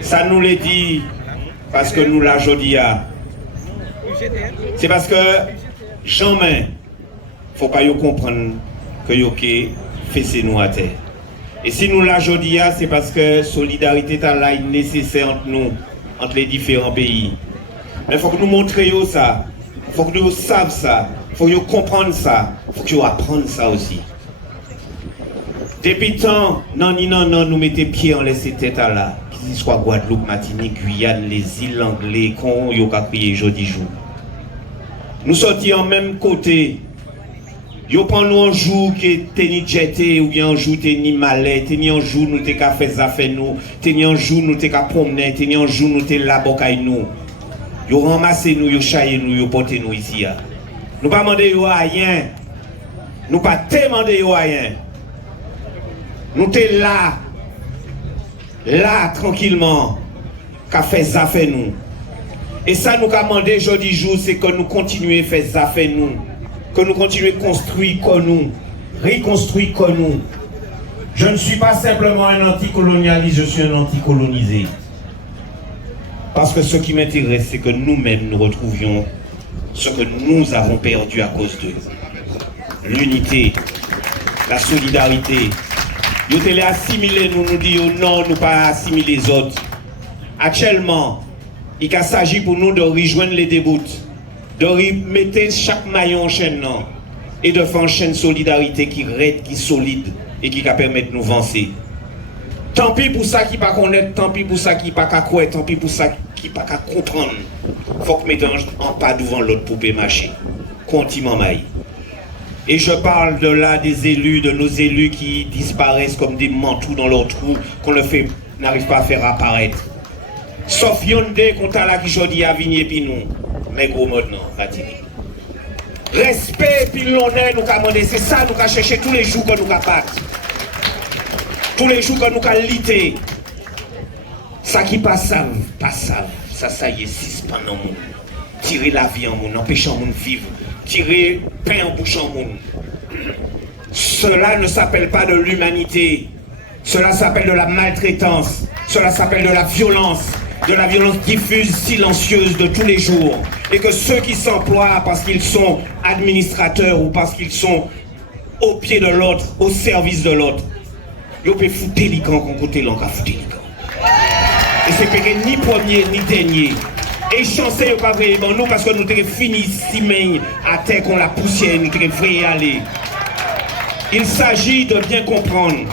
Ça nous l'a dit parce que nous l'a jodi à. C'est parce que jamais faut pas y comprendre que yo fait nous à terre. Et si nous l'a jodi à, c'est parce que solidarité est nécessaire entre nous, entre les différents pays. Mais il faut que nous montrions ça, il faut que nous sachions ça, il faut que nous comprenions ça, il faut que nous apprenions ça aussi. Depuis tant, non, nous mettons pied en laissé tête à là, qu'il soit Guadeloupe, Martinique, Guyane, les îles anglais, qu'on y a crié jeudi jour. Nous sortions en même côté. Yo prend nous un jour qui était ni jeté ou bien un jour t'es ni malais, t'es ni un jour nous t'es qu'à faire ça fait nous, t'es ni un jour nous t'es qu'à promener, t'es ni un jour nous t'es là bocaille nous. Yo ramassé nous, yo chaillé nous, yo porté nous ici. Nous pas demander yo rien. Nous pas demander yo rien. Nous t'es là tranquillement qu'à faire ça fait nous. Et ça nous qu'a demandé jeudi jour c'est que nous continuions à faire ça fait nous. Que nous continuions à construire comme nous, reconstruire comme nous. Je ne suis pas simplement un anticolonialiste, je suis un anticolonisé. Parce que ce qui m'intéresse, c'est que nous-mêmes nous retrouvions ce que nous avons perdu à cause d'eux. L'unité, la solidarité. Nous les assimiler, nous disons non, nous pas assimiler les autres. Actuellement, il s'agit pour nous de rejoindre les déboutes. De remettre chaque maillon en chaîne et de faire une chaîne solidarité qui raide, qui solide et qui va permettre de nous avancer. Tant pis pour ça qui pas connaître, tant pis pour ça qui pas croire, tant pis pour ça qui pas comprendre. Faut que mettre en pas devant l'autre poupée marcher. Continue maille. Et je parle de là des élus, de nos élus qui disparaissent comme des mantous dans leur trou, qu'on n'arrive pas à faire apparaître. Sauf Yondé qu'on a là qui jodi à vigner puis nous. Mais gros mode non, fatigué. Respect puis l'honneur nous qu'a demandé, c'est ça nous qu'a cherché tous les jours que nous qu'a battre. Tous les jours que nous qu'a lité. Ça qui passe ça y est, suspend dans monde. Tirer la vie en monde, empêcher en monde vivre, tirer pain en bouche en monde. Cela ne s'appelle pas de l'humanité. Cela s'appelle de la maltraitance. Cela s'appelle de la violence diffuse, silencieuse de tous les jours. Et que ceux qui s'emploient parce qu'ils sont administrateurs ou parce qu'ils sont au pied de l'autre, au service de l'autre, ils peuvent foutre délicat qu'on côté l'on a foutu délicat. Et c'est pas ni premier ni dernier. Et chanceux n'est pas vrai, nous parce que nous avons fini si main à terre qu'on la poussière, nous devons vrai aller. Il s'agit de bien comprendre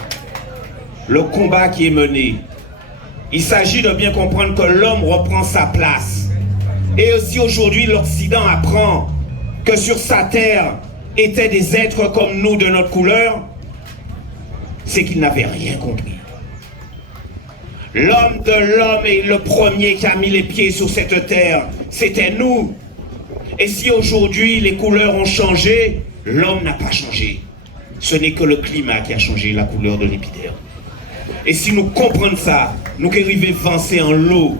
le combat qui est mené. Il s'agit de bien comprendre que l'homme reprend sa place. Et aussi aujourd'hui, l'Occident apprend que sur sa terre étaient des êtres comme nous de notre couleur, c'est qu'il n'avait rien compris. L'homme de l'homme est le premier qui a mis les pieds sur cette terre, c'était nous. Et si aujourd'hui les couleurs ont changé, l'homme n'a pas changé. Ce n'est que le climat qui a changé la couleur de l'épiderme. Et si nous comprenons ça, nous qui arrivons à avancer en l'eau,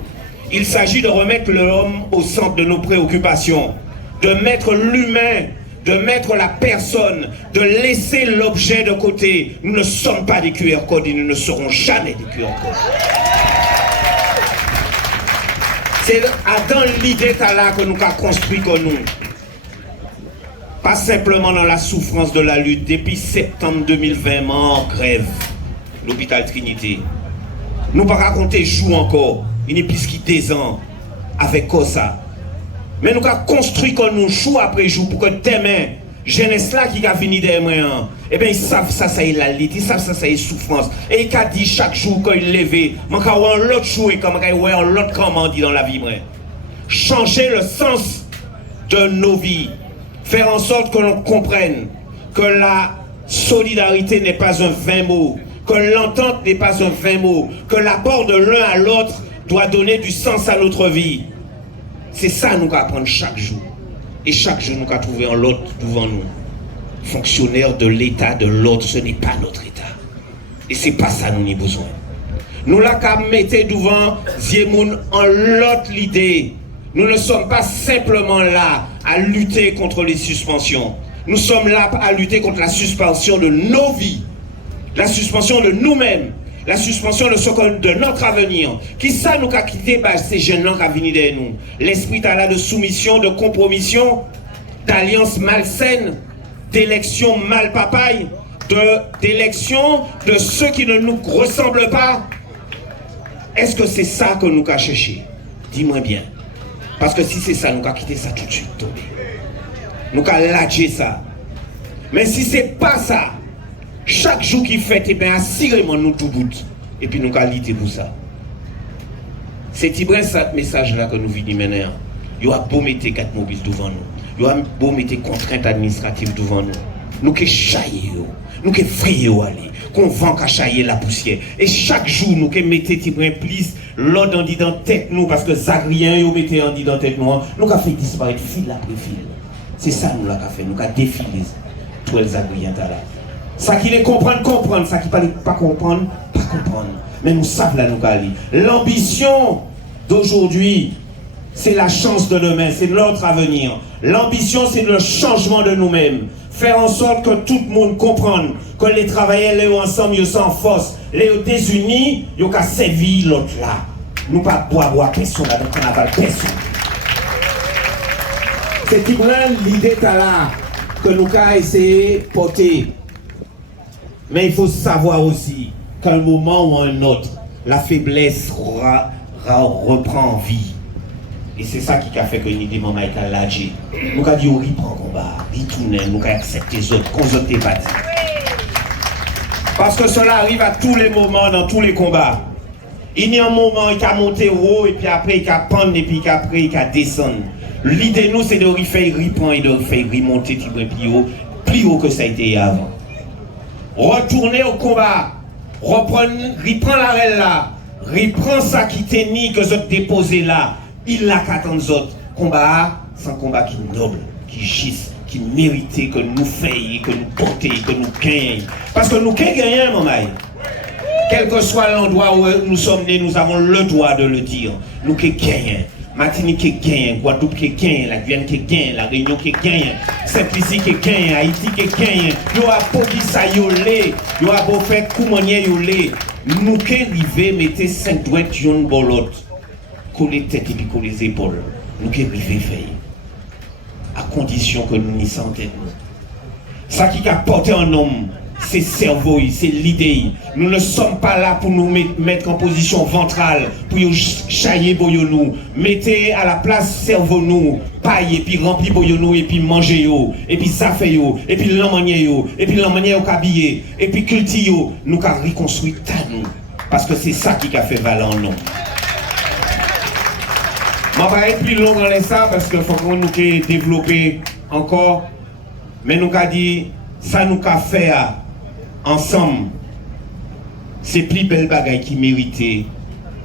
il s'agit de remettre l'homme au centre de nos préoccupations, de mettre l'humain, de mettre la personne, de laisser l'objet de côté. Nous ne sommes pas des QR codes et nous ne serons jamais des QR codes. C'est dans l'idée là que nous avons construit comme nous. Pas simplement dans la souffrance de la lutte. Depuis septembre 2020, en grève, l'hôpital Trinité. Nous pas raconter jour encore, il n'est plus qui 2 ans avec ça. Mais nous avons construit comme nous jour après jour pour que demain, jeunesse là qui a fini demain, eh bien ils savent ça est la lutte, ils savent ça est souffrance. Et ils ont dit chaque jour qu'ils lèvent, man ka wè l'autre jour et comme wè l'autre comment dit dans la vie. Changer le sens de nos vies. Faire en sorte que l'on comprenne que la solidarité n'est pas un vain mot, que l'entente n'est pas un vain mot, que l'apport de l'un à l'autre doit donner du sens à notre vie. C'est ça nous qu'apprendre chaque jour. Et chaque jour nous qu'à trouver un l'autre devant nous. Fonctionnaire de l'État de l'autre, ce n'est pas notre État. Et c'est pas ça nous avons besoin. Nous là qu'à mettre devant Ziemoun en l'autre l'idée. Nous ne sommes pas simplement là à lutter contre les suspensions. Nous sommes là à lutter contre la suspension de nos vies, la suspension de nous-mêmes, la suspension de notre avenir. Qui ça nous a quitté bah, ces jeunes-là qui ont venu derrière nous. L'esprit là de soumission, de compromission, d'alliance malsaine, d'élection mal papaye, d'élection de ceux qui ne nous ressemblent pas. Est-ce que c'est ça que nous avons cherché? Dis-moi bien. Parce que si c'est ça, nous avons quitté ça tout de suite. Tomber. Nous avons lâché ça. Mais si ce n'est pas ça, chaque jour qui fait, eh bien, assurément nous tout bout. Et puis nous avons lutté pour ça. C'est ce message-là que nous vivons maintenant. Il y a beau mettre 4 mobiles devant nous. Il y a beau mettre contraintes administratives devant nous. Nous qui chaillons, nous qui frions aller, qu'on vend qu'à chailler la poussière. Et chaque jour, nous qui mettons plus l'ordre en dans tête nous, parce que Zagrien, nous mettons en dans tête nous, nous avons fait disparaître fil après fil. C'est ça nous l'avons fait, nous avons défilé tous les Zagriens là. Ça qui les comprendre, ça qui ne pas comprendre, pas comprendre. Mais nous savons là nous aller. L'ambition d'aujourd'hui, c'est la chance de demain, c'est notre avenir. L'ambition, c'est le changement de nous-mêmes. Faire en sorte que tout le monde comprenne que les travailleurs, les ensemble, ils sont en force. Les désunis, ils ont qu'à servir l'autre là. Nous pas boire personne là, donc on n'a pas personne. C'est l'idée là que nous avons essayé de porter. Mais il faut savoir aussi qu'à un moment ou à un autre, la faiblesse reprend vie. Et c'est ça qui a fait que nous avons dit que l'âge. Nous avons dit on reprend le combat, on retourne, nous avons accepté les autres, qu'on s'en débatte. Parce que cela arrive à tous les moments, dans tous les combats. Il y a un moment, il a monté haut, et puis après, il a pendre, et puis après, il a descendre. L'idée, nous, c'est de refaire reprendre et de refaire remonter plus haut que ça a été avant. Retourner au combat, reprendre la règle là, reprendre ça qui t'est que vous avez déposé là. Il n'a qu'à attendre les autres. Combat, c'est un combat qui est noble, qui gisse, qui mérite que nous fassions, que nous portions, que nous gagnions. Parce que nous gagnons, mon maï. Quel que soit l'endroit où nous sommes nés, nous avons le droit de le dire. Nous gagnons. Martinique qui gagne, Guadeloupe qui gagne, la Guyane qui gagne, la Réunion qui gagne, Saint-Lucie qui gagne, Haïti qui gagne. Yo a beau qui ça yolé, yo a beau faire coumonier yolé. Nous qui arrivons, mettez 5 doigts yon bolot, coller tête et puis coller les épaules. Nous qui arrivons faire, à condition que nous n'y sentons. Ça qui a porté un homme, c'est cerveau, c'est l'idée. Nous ne sommes pas là pour nous mettre en position ventrale, pour chailler nous. Mettez à la place cerveau nous, paille et puis rempli nous et puis manger yo, et puis ça fait yo, et puis l'emmanier yo, et puis l'emmanier au habillé, et puis cultiver yo. Nous avons reconstruit ta nous, parce que c'est ça qui a fait valer nous. Je vais pas être plus long dans ça parce qu'il faut que nous développer encore, mais nous avons dit ça nous a fait ensemble, c'est plus belle bagaille qui méritait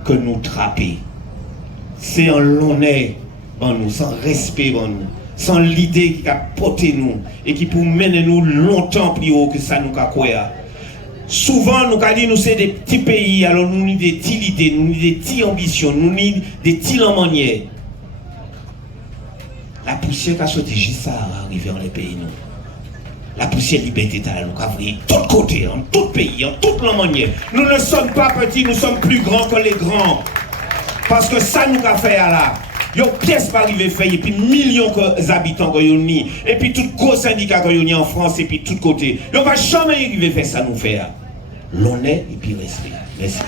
que nous trapper. C'est un l'honneur en nous, sans respect en nous, sans l'idée qui a porté nous et qui peut mener nous longtemps plus haut que ça nous a quoi. Souvent nous avons dit nous c'est des petits pays, alors nous avons des petites idées, nous avons des petites ambitions, nous avons des petites manières. La poussière qui a sauté juste ça arrivé dans les pays nous. La poussière liberté nous avons de tous côtés, en tout pays, en toute la manière. Nous ne sommes pas petits, nous sommes plus grands que les grands. Parce que ça nous a fait là. Il y a pièce pas arrivé faire, et puis millions d'habitants que nous avons, et puis tout gros syndicat que nous avons en France, et puis tout côté. Il ne va jamais arriver faire ça nous faire. L'honneur et puis respect. Merci.